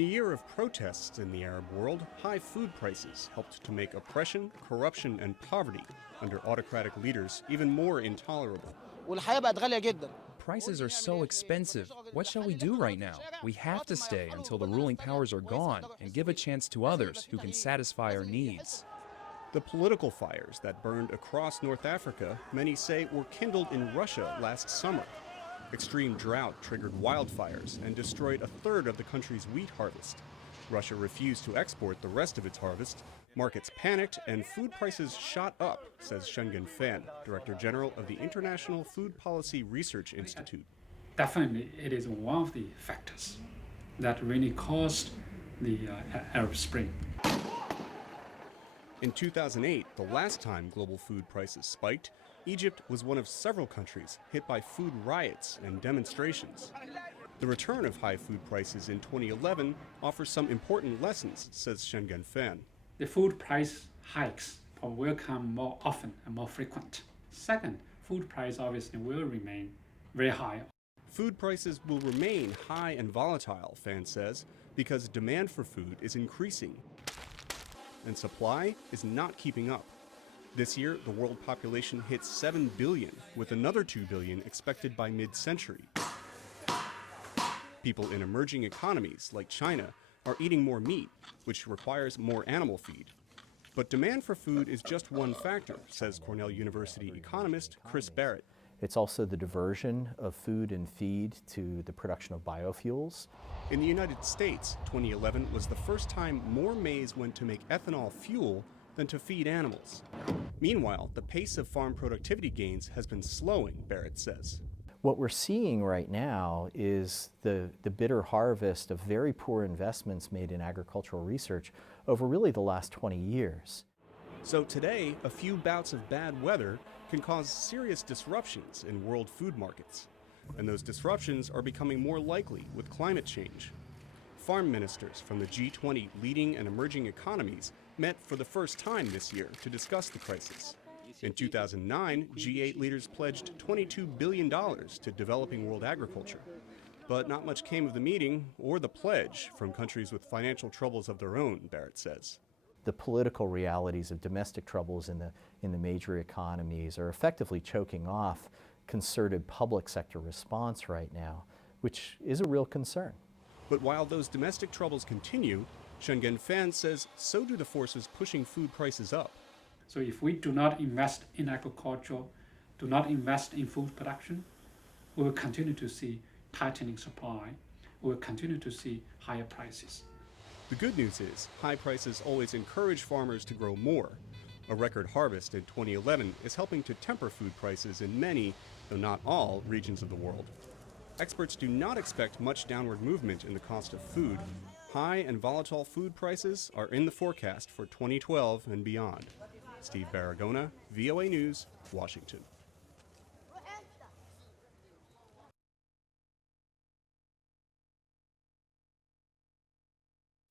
In a year of protests in the Arab world, high food prices helped to make oppression, corruption, and poverty under autocratic leaders even more intolerable. والحياة بقت غالية جدا. Prices are so expensive. What shall we do right now? We have to stay until the ruling powers are gone and give a chance to others who can satisfy our needs. The political fires that burned across North Africa, many say, were kindled in Russia last summer. Extreme drought triggered wildfires and destroyed a third of the country's wheat harvest. Russia refused to export the rest of its harvest. Markets panicked and food prices shot up, says Shenggen Fan, Director General of the International Food Policy Research Institute. Definitely, it is one of the factors that really caused the Arab Spring. In 2008, the last time global food prices spiked, Egypt was one of several countries hit by food riots and demonstrations. The return of high food prices in 2011 offers some important lessons, says Shenggen Fan. The food price hikes will come more often and more frequent. Second, food price obviously will remain very high. Food prices will remain high and volatile, Fan says, because demand for food is increasing and supply is not keeping up. This year, the world population hit 7 billion, with another 2 billion expected by mid-century. People in emerging economies, like China, are eating more meat, which requires more animal feed. But demand for food is just one factor, says Cornell University economist Chris Barrett. It's also the diversion of food and feed to the production of biofuels. In the United States, 2011 was the first time more maize went to make ethanol fuel than to feed animals. Meanwhile, the pace of farm productivity gains has been slowing, Barrett says. What we're seeing right now is the bitter harvest of very poor investments made in agricultural research over really the last 20 years. So today, a few bouts of bad weather can cause serious disruptions in world food markets. And those disruptions are becoming more likely with climate change. Farm ministers from the G20 leading and emerging economies met for the first time this year to discuss the crisis. In 2009, G8 leaders pledged $22 billion to developing world agriculture. But not much came of the meeting or the pledge from countries with financial troubles of their own, Barrett says. The political realities of domestic troubles in the major economies are effectively choking off concerted public sector response right now, which is a real concern. But while those domestic troubles continue, Shenggen Fan says so do the forces pushing food prices up. So if we do not invest in agriculture, do not invest in food production, we will continue to see tightening supply. We will continue to see higher prices. The good news is high prices always encourage farmers to grow more. A record harvest in 2011 is helping to temper food prices in many, though not all, regions of the world. Experts do not expect much downward movement in the cost of food. High and volatile food prices are in the forecast for 2012 and beyond. Steve Baragona, VOA News, Washington.